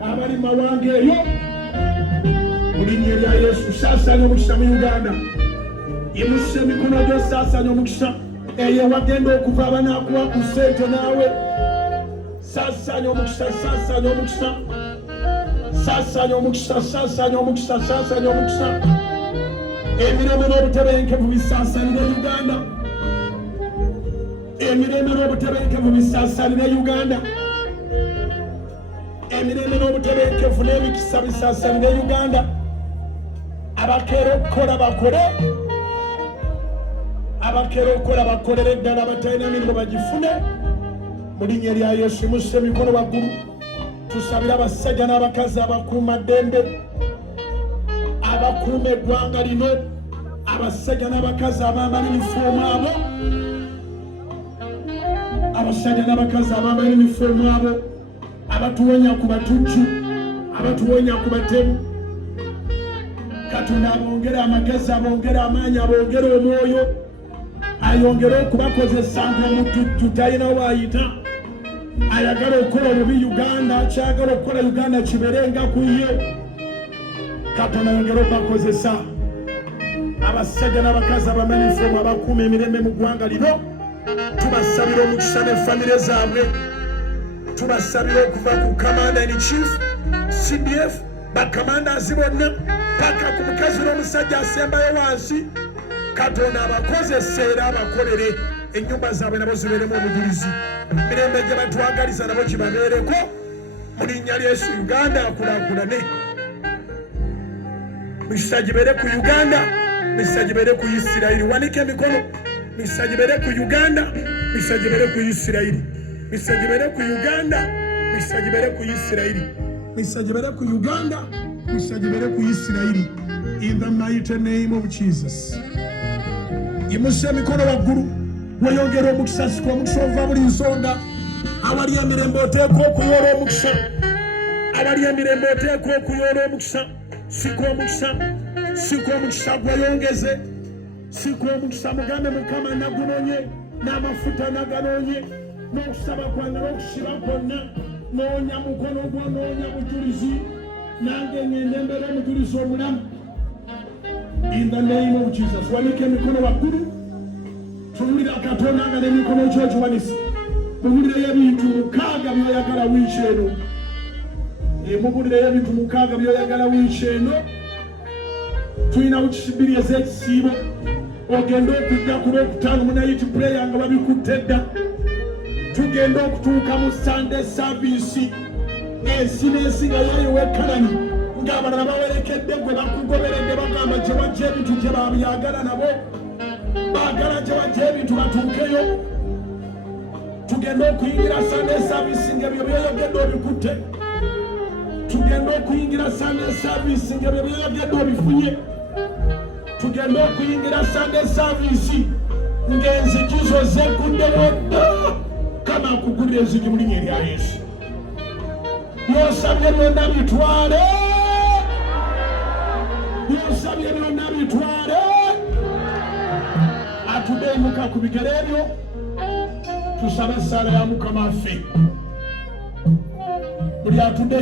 abali mawanga eyo mu linnya lya Yesu. Saasaanya omukisa mu Uganda, yimusa emikono gyo, saasaanya omukisa eyo wagenda okuva abanaakuwa ku ssente naawe. Saasaanya omukisa, saasaanya omukisa, saasaanya omukisa, saasaanya omukisa, saasaanya omukisa. Emirembe n'obutebenkevu bisaasaanire Uganda, emirembe n'obutebenkevu bisaasaanire Uganda, emirembe n'obutebenkevu n'ebikisa bisaasaanire Uganda. Abakeera okukola bakole, abakeera okukola bakolere ddala, abatalina mirimu bagifune mu linnya lya Yesu. Musse emikono waggulu, tusabire abasajja n'abakazi abakuuma ddembe, abakuuma eggwanga lino, abasajja n'abakazi abambala yunifoomu abo, abasajja n'abakazi abambala yunifoomu abo, abatuwonya ku batujju, abatuwonya ku batemu. Katonda abongere amagezi, abongere amaanyi, abongere omwoyo, ayongere okubakozesa ng'omutujju talina waayita, ayagala okukola obubi Uganda, kyagala okukola Uganda kiberenga ku ye. Katonda ayongere okubakozesa. Abasajja n'abakazi abamanyifoomu abakuuma emirembe mu ggwanga lino, tubasabira omukisa ne famire zaabwe, tubasabira okuva ku Commander in Chief CDF, bakamandazi bonna paka ku mukazi n'omusajja asembayo wansi. Katonda abakozese era abakolere, ennyumba zaabwe nabo zibeeremu obujulizi, emirembe gye batwagaliza nabo kibabeereko mu linnya lya Yesu. Uganda akulaakulane, mikisa gibeere ku Uganda, mikisa gibeere ku Isirayiri. Wanika emikono, mikisa gibeere ku Uganda, mikisa gibeere ku Isirayiri, mikisa gibeere ku Uganda, mikisa gibeere ku Isirayiri, mikisa gibeere ku Uganda, mikisa gibeere ku Isirayiri. In the mighty name of Jesus. Yimusa emikono waggulu, weyongera omukisa, sika omukisa ova buli nsonga. Abali emirembe oteekwa okuyoola omukisa, abali emirembe oteekwa okuyoola omukisa. Sika omukisa, sika omukisa gweyongeze, sika omukisa. Mugambe Mukama nagunonye, n'amafuta naganoonye, n'okusaba kwange n'okusiba kwonna, noonya mukono gwo, noonya bujulizi, nange ngende mbeere omujulizi omulamu. In the name of Jesus. Wanika emikono waggulu, tunulira Katonda nga n'emikono gyo giwanise. Mubulireyo ebintu 6 by'oyagala wiiki eno. Mubulireyo ebintu 6 by'oyagala wiiki eno. Tulina bukisibiri ez'ekisiibo, ogenda okujja ku Lwokutaano mu night prayer nga babikutte dda. Tugenda okutuuka mu Sunday service, ensi n'ensi nga yeeyiwa ekkalani, ng'abalala bawerekedde gwe bakugoberedde bagamba gye wajja ebintu gye babyagala nabo, baagala gye wajja ebintu batuukeyo. Tugenda okuyingira Sunday service ng'ebyo by'oyogedde obikutte. Tugenda okuyingira Sunday service ng'ebyo by'oyogedde obifunye. Tugenda okuyingira Sunday service ng'enzigi zo zeeguddewo dda. Kama akugulira enzigi mu linnya lya Yesu. By'osabye byonna bitwale, by'osabye byonna bitwale. Atudeimuka ku bigere ebyo, tusabe essaala ya Mukama waffe. Buli atudde